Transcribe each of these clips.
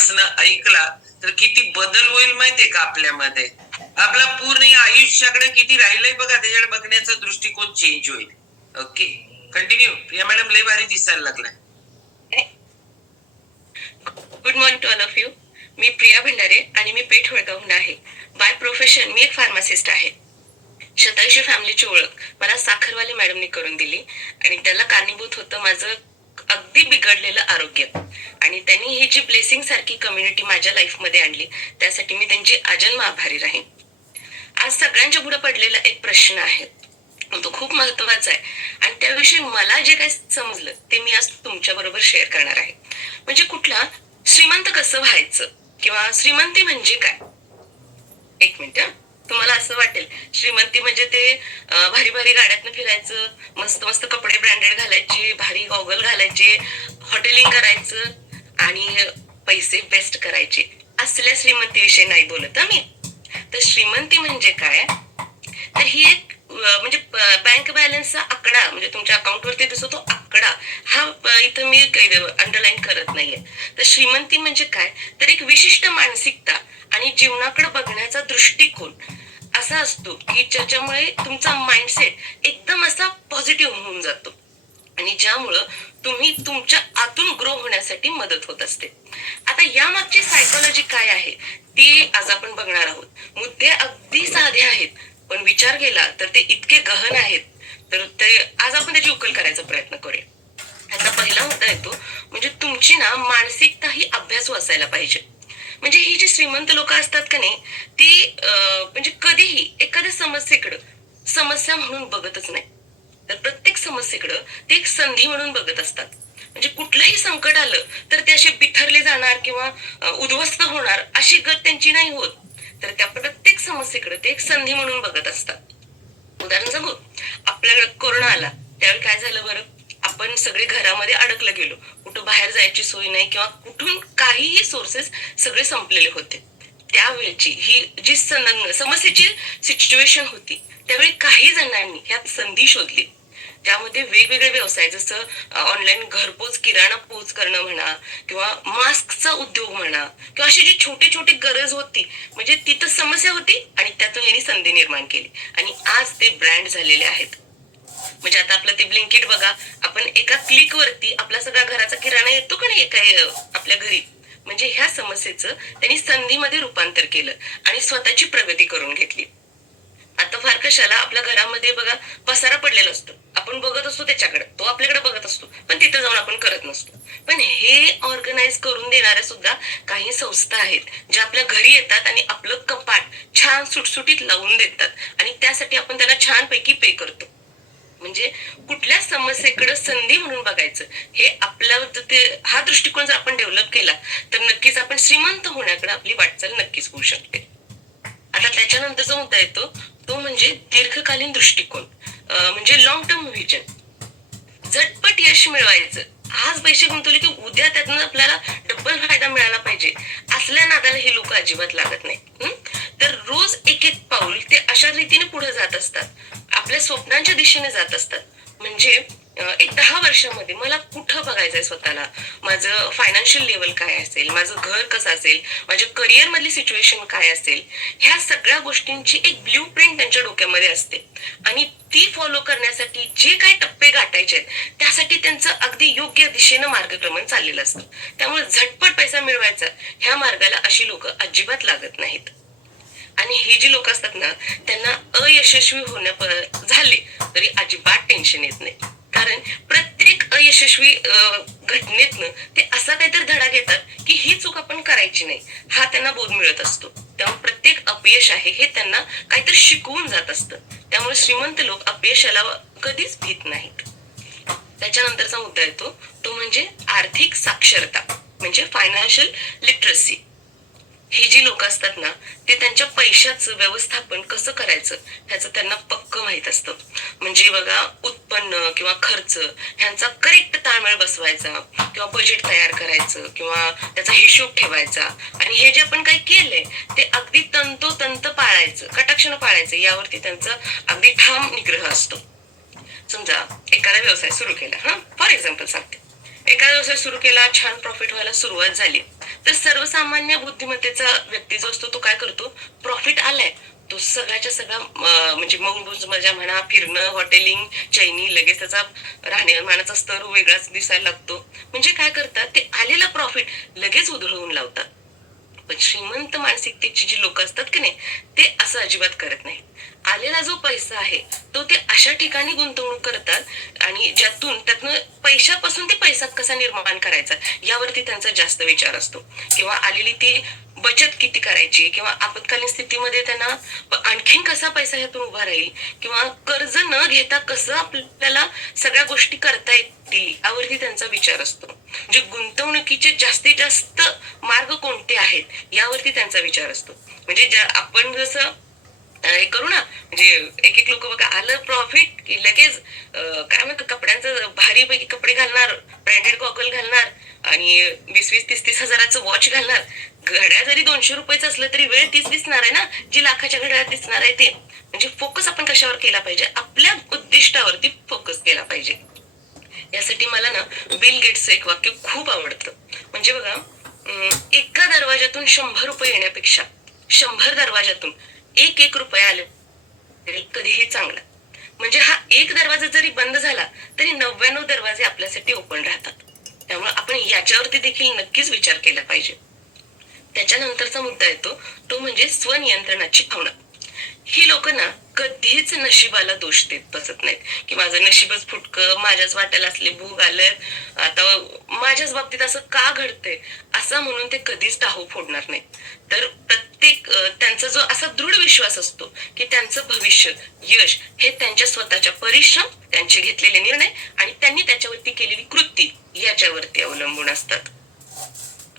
माणसानं ऐकला तर किती बदल होईल माहितीये का आपल्यामध्ये. आपला पूर्ण आयुष्याकडे किती राहिलंय बघा, त्याच्याकडे बघण्याचा दृष्टिकोन चेंज होईल. Okay, continue. प्रिया मॅडम लय भारी दिसायला लागलाय. Good morning to all of you. मी प्रिया भंडारे आणि मी पेठ वडगावहून आहे. बाय प्रोफेशन मी एक फार्मासिस्ट आहे. शतायुषी फॅमिलीची ओळख मला साखरवाले मॅडमनी करून दिली आणि त्याला कारणीभूत होतं माझं अगदी बिघडलेलं आरोग्य. आणि त्यांनी ही जी ब्लेसिंग सारखी कम्युनिटी माझ्या लाईफ मध्ये आणली, त्यासाठी मी त्यांची आजन्म आभारी राहीन. आज सगळ्यांच्या पुढे पडलेला एक प्रश्न आहे, तो खूप महत्वाचा आहे आणि त्याविषयी मला जे काही समजलं ते मी आज तुमच्या बरोबर शेअर करणार आहे. म्हणजे कुठला श्रीमंत कसं व्हायचं किंवा श्रीमंती म्हणजे काय. एक मिनिट. तुम्हाला असं वाटेल श्रीमंती म्हणजे ते भारी भारी गाड्यातनं फिरायचं, मस्त मस्त कपडे ब्रँडेड घालायचे, भारी गॉगल घालायचे, हॉटेलिंग करायचं आणि पैसे बेस्ट करायचे, असल्या श्रीमंती विषयी नाही बोलत मी. तर श्रीमंती म्हणजे काय, तर ही एक म्हणजे बँक बॅलन्सचा आकडा, म्हणजे तुमच्या अकाउंटवरती दिसतो तो आकडा, हा इथं मी अंडरलाईन करत नाहीये. तर श्रीमंती म्हणजे काय, तर एक विशिष्ट मानसिकता आणि जीवनाकडे बघण्याचा दृष्टिकोन असा असतो की ज्याच्यामुळे तुमचा माइंडसेट एकदम असा पॉझिटिव्ह होऊन जातो आणि ज्यामुळं तुम्ही तुमच्या आतून ग्रो होण्यासाठी मदत होत असते. आता या मागची सायकोलॉजी काय आहे ती आज आपण बघणार आहोत. मुद्दे अगदी साधे आहेत, पण विचार केला तर ते इतके गहन आहेत. तर ते आज आपण त्याची उकल करायचा प्रयत्न करूया. आता पहिला मुद्दा येतो म्हणजे तुमची ना मानसिकता ही अभ्यासू असायला पाहिजे. म्हणजे ही जी श्रीमंत लोक असतात का नाही, ती म्हणजे कधीही एखाद्या समस्येकडं समस्या म्हणून बघतच नाही, तर प्रत्येक समस्येकडं ते एक संधी म्हणून बघत असतात. म्हणजे कुठलंही संकट आलं तर ते असे बिथरले जाणार किंवा उद्ध्वस्त होणार अशी गत त्यांची नाही होत, तर त्या प्रत्येक समस्येकडे ते एक संधी म्हणून बघत असतात. उदाहरण सांगू, आपल्याकडे कोरोना आला त्यावेळी काय झालं बरं, आपण सगळे घरामध्ये अडकलं गेलो, कुठं बाहेर जायची सोय नाही किंवा कुठून काहीही सोर्सेस सगळे संपलेले होते. त्यावेळची ही जी समस्येची सिच्युएशन होती, त्यावेळी काही जणांनी ह्यात संधी शोधली, त्यामध्ये वेगवेगळे व्यवसाय जसं ऑनलाईन घरपोच किराणा पोच करणं म्हणा किंवा मास्कचा उद्योग म्हणा किंवा अशी जी छोटी छोटी गरज होती, म्हणजे तिथं समस्या होती आणि त्यातून यांनी संधी निर्माण केली आणि आज ते ब्रँड झालेले आहेत. म्हणजे आता आपलं ते ब्लिंकिट बघा, आपण एका क्लिक वरती आपला सगळा घराचा किराणा येतो का नाही काय आपल्या घरी. म्हणजे ह्या समस्येचं त्यांनी संधीमध्ये रूपांतर केलं आणि स्वतःची प्रगती करून घेतली. आता फार कशाला आपल्या घरामध्ये बघा पसारा पडलेला असतो, आपण बघत असतो त्याच्याकडे, तो आपल्याकडे बघत असतो, पण तिथे जाऊन आपण करत नसतो. पण हे ऑर्गनाइज करून देणाऱ्या सुद्धा काही संस्था आहेत ज्या आपल्या घरी येतात आणि आपलं कपाट छान सुटसुटीत लावून देतात आणि त्यासाठी आपण त्यांना छानपैकी पे करतो. म्हणजे कुठल्या समस्येकडे संधी म्हणून बघायचं, हे आपल्या हा दृष्टिकोन जर आपण डेव्हलप केला तर नक्कीच आपण श्रीमंत होण्याकडे आपली वाटचाल नक्कीच होऊ शकते. आता त्याच्यानंतरचा मुद्दा येतो तो म्हणजे दीर्घकालीन दृष्टिकोन, म्हणजे लॉंग टर्म व्हिजन. झटपट यश मिळवायचं, आज पैसे गुंतवले की उद्या त्यातनं आपल्याला डबल फायदा मिळाला पाहिजे, असल्या नादाला हे लोक अजिबात लागत नाही. तर रोज एक एक पाऊल ते अशा रीतीने पुढे जात असतात, आपल्या स्वप्नांच्या दिशेने जात असतात. म्हणजे एक 10 वर्षामध्ये मला कुठं बघायचंय स्वतःला, माझं फायनान्शियल लेवल काय असेल, माझं घर कसं असेल, माझ्या करिअर मधली सिच्युएशन काय असेल, ह्या सगळ्या गोष्टींची एक ब्ल्यू प्रिंट त्यांच्या डोक्यामध्ये असते आणि ती फॉलो करण्यासाठी जे काही टप्पे गाठायचे आहेत त्यासाठी त्यांचं अगदी योग्य दिशेनं मार्गक्रमण चाललेलं असतं. त्यामुळे झटपट पैसा मिळवायचा ह्या मार्गाला अशी लोक अजिबात लागत नाहीत. आणि हे जी लोक असतात ना, त्यांना अयशस्वी झाले तरी अजिबात टेन्शन येत नाही, कारण प्रत्येक अयशस्वी घटनेतनं ते असा काहीतरी धडा घेतात की ही चूक आपण करायची नाही, हा त्यांना बोध मिळत असतो. त्यामुळे प्रत्येक अपयश आहे हे त्यांना काहीतरी शिकवून जात असतं. त्यामुळे श्रीमंत लोक अपयशाला कधीच भीत नाहीत. त्याच्यानंतरचा मुद्दा येतो तो म्हणजे आर्थिक साक्षरता, म्हणजे फायनान्शियल लिटरसी. ही जी लोक असतात ना, ते त्यांच्या पैशाचं व्यवस्थापन कसं करायचं ह्याचं त्यांना पक्क माहित असतं. म्हणजे बघा, उत्पन्न किंवा खर्च ह्यांचा करेक्ट ताळमेळ बसवायचा किंवा बजेट तयार करायचं किंवा त्याचा हिशोब ठेवायचा आणि हे जे आपण काही केलंय ते अगदी तंतोतंत पाळायचं, कटाक्षानं पाळायचं, यावरती त्यांचा अगदी ठाम निग्रह असतो. समजा एखादा व्यवसाय सुरू केला, फॉर एक्झाम्पल सांगते, एखादा व्यवसाय सुरू केला, छान प्रॉफिट व्हायला सुरुवात झाली, तर सर्वसामान्य बुद्धिमत्तेचा व्यक्ती जो असतो तो काय करतो, प्रॉफिट आलाय तो सगळ्याच्या सगळा म्हणजे मौज मजा म्हणा, फिरणं, हॉटेलिंग, चैनी, लगेच त्याचा राहणीमानाचा स्तर वेगळाच दिसायला लागतो. म्हणजे काय करतात, ते आलेला प्रॉफिट लगेच उधळून लावतात. पण श्रीमंत मानसिकतेची जी लोक असतात की नाही, ते असं अजिबात करत नाही. आलेला जो पैसा आहे तो ते अशा ठिकाणी गुंतवणूक करतात आणि त्यातनं पैशापासून ते पैसा कसा निर्माण करायचा यावरती त्यांचा जास्त विचार असतो. किंवा आलेली ती बचत किती करायची, किंवा आपत्कालीन स्थितीमध्ये त्यांना आणखीन कसा पैसा ह्यातून उभा राहील, किंवा कर्ज न घेता कसं आपल्याला सगळ्या गोष्टी करता येतील यावरती त्यांचा विचार असतो. म्हणजे गुंतवणुकीचे जास्तीत जास्त मार्ग कोणते आहेत यावरती त्यांचा विचार असतो. म्हणजे आपण जसं हे करू ना, म्हणजे एक एक लोक बघा, आलं प्रॉफिट की लगेच काय म्हणतात, कपड्यांचं भारीपैकी कपडे घालणार, ब्रँडेड गॉगल घालणार आणि 20-30 हजाराचं वॉच घालणार. घड्याळ जरी 200 रुपयाचं असलं तरी वेळ तीच दिसणार आहे ना, जी लाखाच्या घड्याळात दिसणार आहे ते. म्हणजे फोकस आपण कशावर केला पाहिजे, आपल्या उद्दिष्टावरती फोकस केला पाहिजे. यासाठी मला ना बिल गेट्सचं एक वाक्य खूप आवडतं. म्हणजे बघा, एका दरवाजातून 100 रुपये येण्यापेक्षा 100 दरवाजातून एक रुपया आले कधीही चांगला. म्हणजे हा एक दरवाजा जरी बंद झाला तरी 99 दरवाजे आपल्यासाठी ओपन राहतात. त्यामुळे आपण याच्यावरती देखील नक्कीच विचार केला पाहिजे. त्याच्यानंतरचा मुद्दा येतो तो म्हणजे स्वनियंत्रणाची भावना. ही लोक ना कधीच नशिबाला दोष देत बसत नाहीत, की माझं नशीबच फुटकं, माझ्याच वाट्याला असले भूग आलं, आता माझ्याच बाबतीत असं का घडतंय असं म्हणून ते कधीच टाहू फोडणार नाहीत. तर प्रत्येक त्यांचा जो असा दृढ विश्वास असतो की त्यांचं भविष्य, यश हे त्यांच्या स्वतःच्या परिश्रम, त्यांचे घेतलेले निर्णय आणि त्यांनी त्याच्यावरती केलेली कृती याच्यावरती अवलंबून असतात.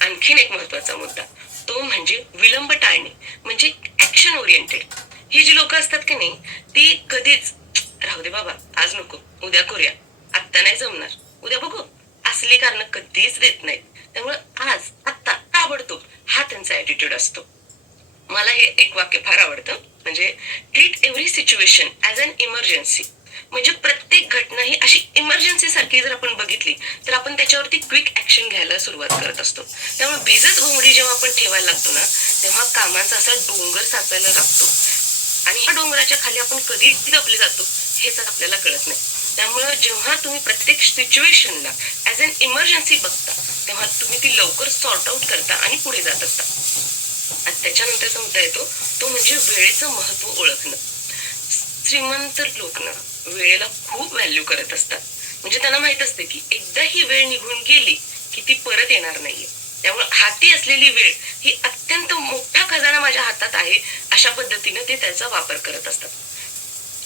आणखीन एक महत्वाचा मुद्दा तो म्हणजे विलंब टाळणे, म्हणजे ऍक्शन ओरिएंटेड. ही जी लोक असतात की नाही, ती कधीच राहू दे बाबा, आज नको, उद्या करूया, आत्ता नाही जमणार, उद्या बघू, असली कारण कधीच देत नाहीत. त्यामुळे आज आत्ता ताबडतोब हा त्यांचा ऍटिट्यूड असतो. मला हे एक वाक्य फार आवडतं, म्हणजे treat every situation as an emergency. म्हणजे प्रत्येक घटना ही अशी इमर्जन्सी सारखी जर आपण बघितली तर आपण त्याच्यावरती क्विक ऍक्शन घ्यायला सुरुवात करत असतो. त्यामुळे भिजत घोंगडी जेव्हा आपण ठेवायला लागतो ना, तेव्हा कामांचा असा डोंगर साचायला लागतो आणि ह्या डोंगराच्या खाली आपण कधी दबले जातो हेच आपल्याला कळत नाही. त्यामुळे जेव्हा तुम्ही प्रत्येक सिच्युएशनला ऍज अन इमर्जन्सी बघता तेव्हा तुम्ही ती लवकर सॉर्ट आउट करता आणि पुढे जात असता. आणि त्याच्यानंतरचा मुद्दा येतो तो म्हणजे वेळेचं महत्व ओळखणं. श्रीमंत लोक ना वेळेला खूप व्हॅल्यू करत असतात. म्हणजे त्यांना माहित असते की एकदा ही वेळ निघून गेली की ती परत येणार नाहीये. त्यामुळे हाती असलेली वेळ ही अत्यंत मोठा खजाना माझ्या हातात आहे अशा पद्धतीने ते त्याचा वापर करत असतात.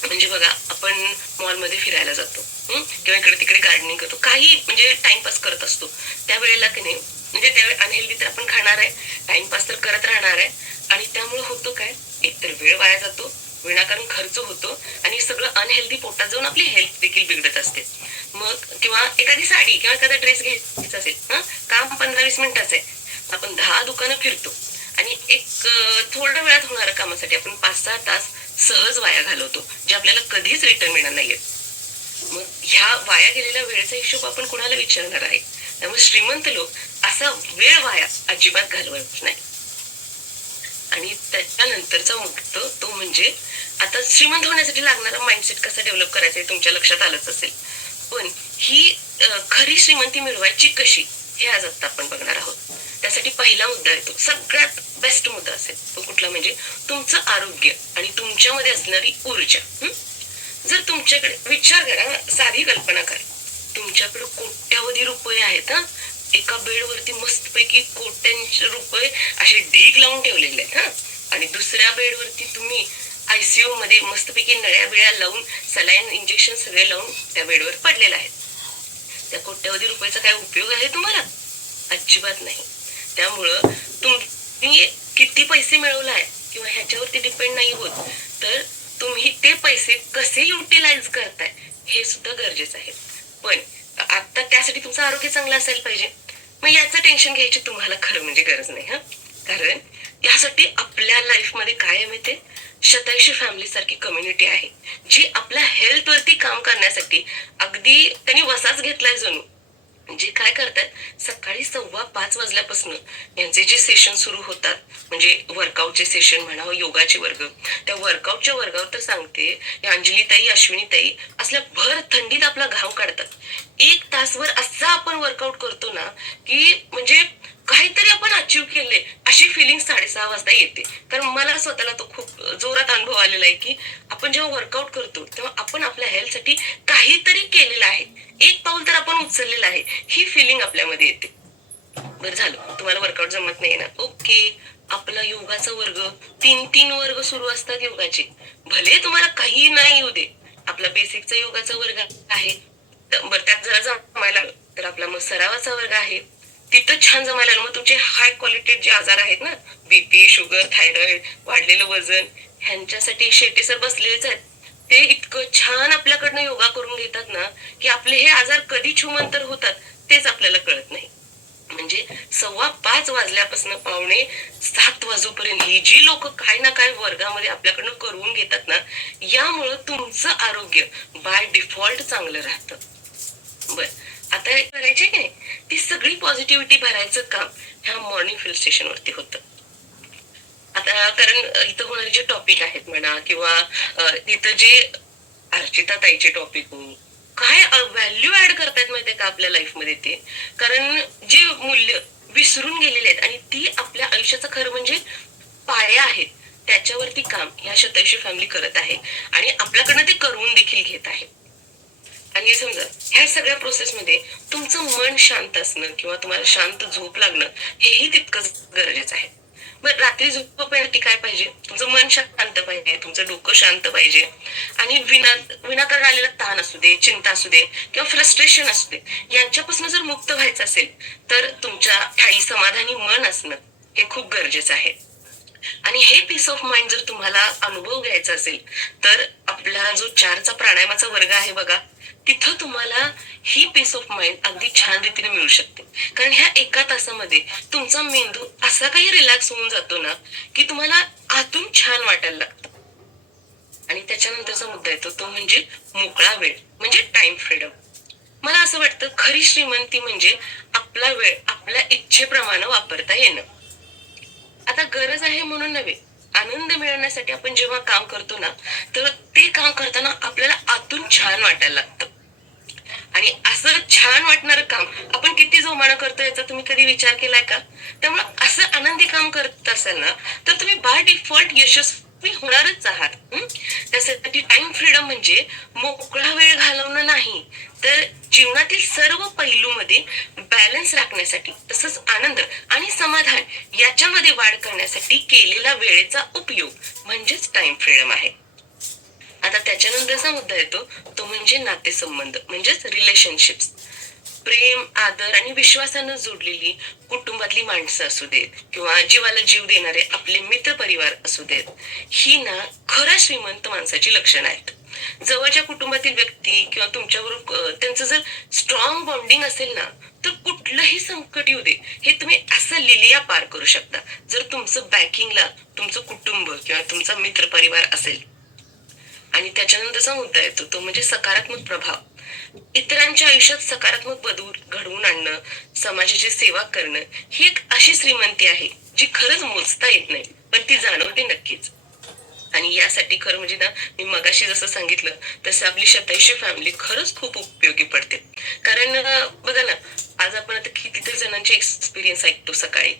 म्हणजे बघा, आपण मॉलमध्ये फिरायला जातो किंवा इकडे तिकडे गार्डनिंग करतो, काही म्हणजे टाइमपास करत असतो. त्यावेळेला की नाही, म्हणजे त्यावेळी अनहेल्दी तर आपण खाणार आहे, टाइमपास तर करत राहणार आहे आणि त्यामुळे होतं काय, एकतर वेळ वाया जातो, विनाकारण खर्च होतो आणि सगळं अनहेल्दी पोटात जाऊन आपली हेल्थ देखील बिघडत असते. मग किंवा एखादी साडी किंवा एखादा ड्रेस घ्यायचा असेल, काम 15-20 मिनिटाचं आहे, आपण 10 दुकानं फिरतो आणि एक थोड्या वेळात होणाऱ्या कामासाठी आपण 5-6 तास सहज वाया घालवतो, जे आपल्याला कधीच रिटर्न मिळणार नाहीये. मग ह्या वाया गेलेल्या वेळेचा हिशोब आपण कुणाला विचारणार आहे. त्यामुळे श्रीमंत लोक असा वेळ वाया अजिबात घालवत नाही. आणि त्याच्यानंतरचा मुद्दा तो म्हणजे आता श्रीमंत होण्यासाठी लागणारा माइंडसेट कसा डेव्हलप करायचा हे तुमच्या लक्षात आलंच असेल. पण ही खरी श्रीमंती मिळवायची कशी हे आज आता आपण बघणार आहोत. त्यासाठी पहिला मुद्दा येतो, सगळ्यात बेस्ट मुद्दा असेल तो कुठला, म्हणजे तुमचं आरोग्य आणि तुमच्यामध्ये असणारी ऊर्जा. जर तुमच्याकडे विचार करा, साधी कल्पना करा, तुमच्याकडे कोट्यावधी रुपये आहेत, एका बेडवरती मस्तपैकी कोट्यांचे रुपये असे ढीग लावून ठेवलेले आहेत आणि दुसऱ्या बेडवरती तुम्ही आयसीयू मध्ये मस्तपैकी नळ्या बिळ्या लावून सलाईन इंजेक्शन सगळे लावून त्या बेडवर पडलेला आहे. त्या कोट्यावधी रुपयाचा काय उपयोग आहे तुम्हाला? अजिबात नाही. त्यामुळं तुम्ही किती पैसे मिळवलाय किंवा ह्याच्यावरती डिपेंड नाही होत, तर तुम्ही ते पैसे कसे युटिलाइज करताय हे सुद्धा गरजेचं आहे. पण आता त्यासाठी तुमचं आरोग्य चांगलं असायला पाहिजे. मग याचं टेन्शन घ्यायची तुम्हाला खरं म्हणजे गरज नाही. कारण यासाठी आपल्या लाईफ मध्ये कायम येते शतायुषी फॅमिली सारखी कम्युनिटी आहे, जी आपल्या हेल्थ वरती काम करण्यासाठी अगदी त्यांनी वसाच घेतलाय जणू जे काय करतात सकाळी 5:15 वाजल्यापासून यांचे जे सेशन सुरू होतात, म्हणजे वर्कआउटचे सेशन म्हणावं, योगाचे वर्ग, त्या वर्कआउटच्या वर्गावर तर सांगते, या अंजलीताई, अश्विनीताई असल्या भर थंडीत आपला घाम काढतात. 1 तासभर असा आपण वर्कआउट करतो ना, की म्हणजे काहीतरी आपण अचीव्ह केले अशी फिलिंग 6:30 वाजता येते. कारण मला स्वतःला तो खूप जोरात अनुभव आलेला आहे, की आपण जेव्हा वर्कआउट करतो तेव्हा आपण आपल्या हेल्थसाठी काहीतरी केलेलं आहे, एक पाऊल तर आपण उचललेलं आहे, ही फिलिंग आपल्यामध्ये येते. बरं झालं, तुम्हाला वर्कआउट जमत नाही ना, ओके. आपला योगाचा वर्ग, 3 वर्ग सुरू असतात योगाचे. भले तुम्हाला काही नाही येऊ दे, आपला बेसिकचा योगाचा वर्ग आहे, बरं त्यात जरा जमायला लागलं तर आपला मग सरावाचा वर्ग आहे, तिथं छान जमायला लागलं. मग तुमचे हाय क्वालिटी जे आजार आहेत ना, बीपी, शुगर, थायरॉइड, वाढलेलं वजन, ह्यांच्यासाठी शेटे सर बसलेलेच आहेत. ते इतकं छान आपल्याकडनं योगा करून घेतात ना, की आपले हे आजार कधी छुमंतर होतात तेच आपल्याला कळत नाही. म्हणजे 5:15 वाजल्यापासून 6:45 वाजूपर्यंत ही जी लोक काय ना काय वर्गामध्ये आपल्याकडनं करून घेतात ना, यामुळं तुमचं आरोग्य बाय डिफॉल्ट चांगलं राहतं. बर, आता हे करायचे की नाही, ती सगळी पॉझिटिव्हिटी भरायचं काम ह्या मॉर्निंग फिल स्टेशन वरती होतं. आता कारण इथं होणारे जे टॉपिक आहेत म्हणा, किंवा इथं जे अर्चिता ताईचे टॉपिक काय व्हॅल्यू ऍड करतायत माहितीये का आपल्या लाईफ मध्ये ते. कारण जे मूल्य विसरून गेलेले आहेत आणि ती आपल्या आयुष्याचं खरं म्हणजे पाया आहेत, त्याच्यावरती काम ह्या शतायुषी फॅमिली करत आहे आणि आपल्याकडनं ते करून देखील घेत आहे. आणि समजा ह्या सगळ्या प्रोसेसमध्ये तुमचं मन शांत असणं किंवा तुम्हाला शांत झोप लागणं हेही तितकंच गरजेचं आहे. बरं, रात्री झोपण्यासाठी काय पाहिजे? तुमचं मन शांत पाहिजे, तुमचं डोकं शांत पाहिजे, आणि विनाकारण आलेला ताण असू दे, चिंता असू दे किंवा फ्रस्ट्रेशन असू दे, यांच्यापासून जर मुक्त व्हायचं असेल तर तुमच्या ठाई समाधानी मन असणं हे खूप गरजेचं आहे. आणि हे पीस ऑफ माइंड जर तुम्हाला अनुभव घ्यायचा असेल तर आपला जो 4चा प्राणायामाचा वर्ग आहे बघा, तिथं तुम्हाला ही पीस ऑफ माइंड अगदी छान रीतीने मिळू शकते. कारण ह्या 1 तासामध्ये तुमचा मेंदू असा काही रिलॅक्स होऊन जातो ना, की तुम्हाला आतून छान वाटायला लागतं. आणि त्याच्यानंतरचा मुद्दा येतो तो म्हणजे मोकळा वेळ, म्हणजे टाइम फ्रीडम. मला असं वाटतं खरी श्रीमंती म्हणजे आपला वेळ आपल्या इच्छेप्रमाणे वापरता येणं. आता गरज आहे म्हणून नव्हे, आनंद मिळवण्यासाठी आपण जेव्हा काम करतो ना, तर ते काम करताना आपल्याला आतून छान वाटायला लागतं. आणि असं छान वाटणारं काम आपण किती जोमानं करतो याचा तुम्ही कधी विचार केलाय का? त्यामुळे असं आनंदी काम करत असाल ना, तर तुम्ही बाय डिफॉल्ट यशस्वी होणारच आहात. त्यासाठी टाइम फ्रीडम म्हणजे मोकळा वेळ घालवणं नाही, तर जीवनातील सर्व पैलूमध्ये बॅलन्स राखण्यासाठी, तसंच आनंद आणि समाधान याच्यामध्ये वाढ करण्यासाठी केलेला वेळेचा उपयोग म्हणजेच टाइम फ्रीडम आहे. आता त्याच्यानंतरचा मुद्दा येतो तो म्हणजे नातेसंबंध, म्हणजेच रिलेशनशिप्स. प्रेम, आदर आणि विश्वासानं जोडलेली कुटुंबातली माणसं असू देत किंवा जीवाला जीव देणारे आपले मित्र परिवार असू देत, ही ना खऱ्या श्रीमंत माणसाची लक्षणं आहेत. जवळच्या कुटुंबातील व्यक्ती किंवा तुमच्याबरोबर त्यांचं जर स्ट्रॉंग बॉन्डिंग असेल ना, तर कुठलंही संकट येऊ दे हे तुम्ही असं लिलिया पार करू शकता, जर तुमचं बॅकिंगला तुमचं कुटुंब किंवा तुमचा मित्र परिवार असेल. आणि त्याच्यानंतरचा मुद्दा येतो तो म्हणजे सकारात्मक प्रभाव. इतरांच्या आयुष्यात सकारात्मक बदल घडवून आणणं, समाजाची सेवा करणं, ही एक अशी श्रीमंती आहे जी खरंच मोजता येत नाही, पण ती जाणवते नक्कीच. आणि यासाठी खरं म्हणजे ना, मी मगाशी जसं सांगितलं तसं आपली शतायुषी फॅमिली खरंच खूप उपयोगी पडते. कारण बघा ना, आज आपण आता कितीतरी जणांचे एक्सपिरियन्स ऐकतो सकाळी,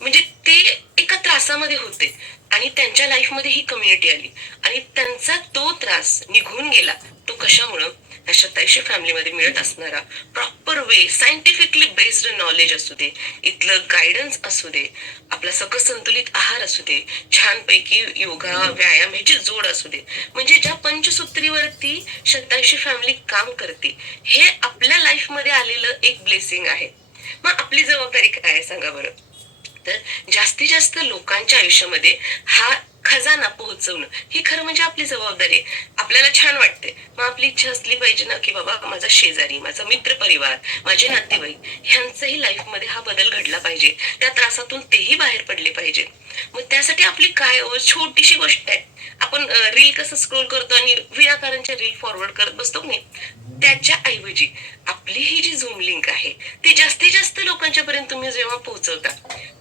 म्हणजे ते एका त्रासामध्ये होते आणि त्यांच्या लाईफ मध्ये ही कम्युनिटी आली आणि त्यांचा तो त्रास निघून गेला. तो कशामुळं? या शतायुषी फॅमिलीमध्ये मिळत असणारा proper way, scientifically based knowledge असू दे, इथलं गायडन्स असू दे, आपला सकस संतुलित आहार असू दे, छानपैकी योगा, व्यायाम ह्याची जोड असू दे, म्हणजे ज्या पंचसूत्रीवरती शतायुषी फॅमिली काम करते, हे आपल्या लाईफ मध्ये आलेलं एक ब्लेसिंग आहे. मग आपली जबाबदारी काय आहे सांगा बरं? तर जास्तीत जास्त लोकांच्या आयुष्यामध्ये हा खजाना पोहोचवणं ही खरं म्हणजे आपली जबाबदारी आहे. आपल्याला छान वाटते, मग आपली इच्छा असली पाहिजे ना, की बाबा माझा शेजारी, माझा मित्र परिवार, माझे नातेवाईक ह्यांचाही लाईफ मध्ये हा बदल घडला पाहिजे, त्या त्रासातून तेही बाहेर पडले पाहिजे. मग त्यासाठी आपली काय छोटीशी गोष्ट आहे, आपण रील कसं स्क्रोल करतो आणि विनाकारणच्या रील फॉरवर्ड करत बसतो नाही, त्याच्या ऐवजी आपली ही जी झूम लिंक आहे ती जास्तीत जास्त लोकांच्या पर्यंत तुम्ही जेव्हा पोहोचवता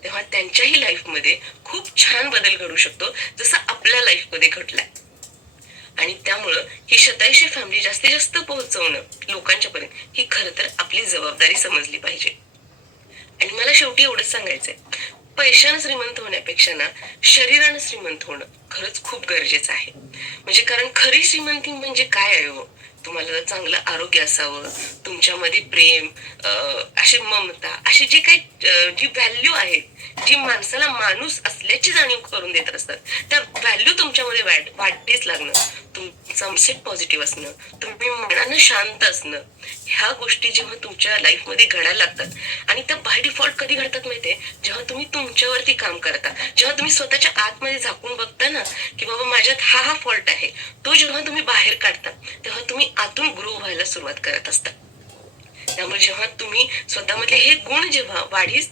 तेव्हा त्यांच्याही लाईफमध्ये खूप छान बदल घडू शकतो, जसा आपल्या लाईफमध्ये घडलाय. आणि त्यामुळं ही 27 फॅमिली जास्तीत जास्त पोहोचवणं लोकांच्या पर्यंत ही खरं तर आपली जबाबदारी समजली पाहिजे. आणि मला शेवटी एवढंच सांगायचंय, पैशानं श्रीमंत होण्यापेक्षा ना शरीरानं श्रीमंत होणं खरंच खूप गरजेचं आहे. म्हणजे कारण खरी श्रीमंती म्हणजे काय आहे हो? तुम्हाला जर चांगलं आरोग्य असावं, तुमच्यामध्ये प्रेम, अशी ममता, अशी जी काही जी व्हॅल्यू आहेत, जी माणसाला माणूस असल्याची जाणीव करून देत असतात, त्या व्हॅल्यू तुमच्यामध्ये वाढतेच लागणं, तुमचा माइंडसेट पॉझिटिव्ह असणं, तुम्ही मनानं शांत असणं, ह्या गोष्टी जेव्हा तुमच्या लाईफमध्ये घडायला लागतात आणि त्या बाय डिफॉल्ट कधी घडतात माहितीये, जेव्हा तुम्ही तुमच्यावरती काम करता, जेव्हा तुम्ही स्वतःच्या आतमध्ये झाकून बघता ना की बाबा माझ्यात हा फॉल्ट आहे, तो जेव्हा तुम्ही बाहेर काढता तेव्हा तुम्ही आतून ग्रो व्हायला सुरुवात करत असता. त्यामुळे जेव्हा तुम्ही स्वतःमधले हे गुण जेव्हा वाढीस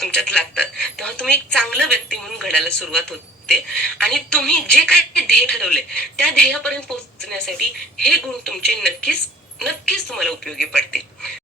तुमच्यात लागतात तेव्हा तुम्ही एक चांगलं व्यक्ती म्हणून घडायला सुरुवात होते. आणि तुम्ही जे काही ध्येय ठरवले त्या ध्येयापर्यंत पोहोचण्यासाठी हे गुण तुमचे नक्कीच नक्कीच तुम्हाला उपयोगी पडतील.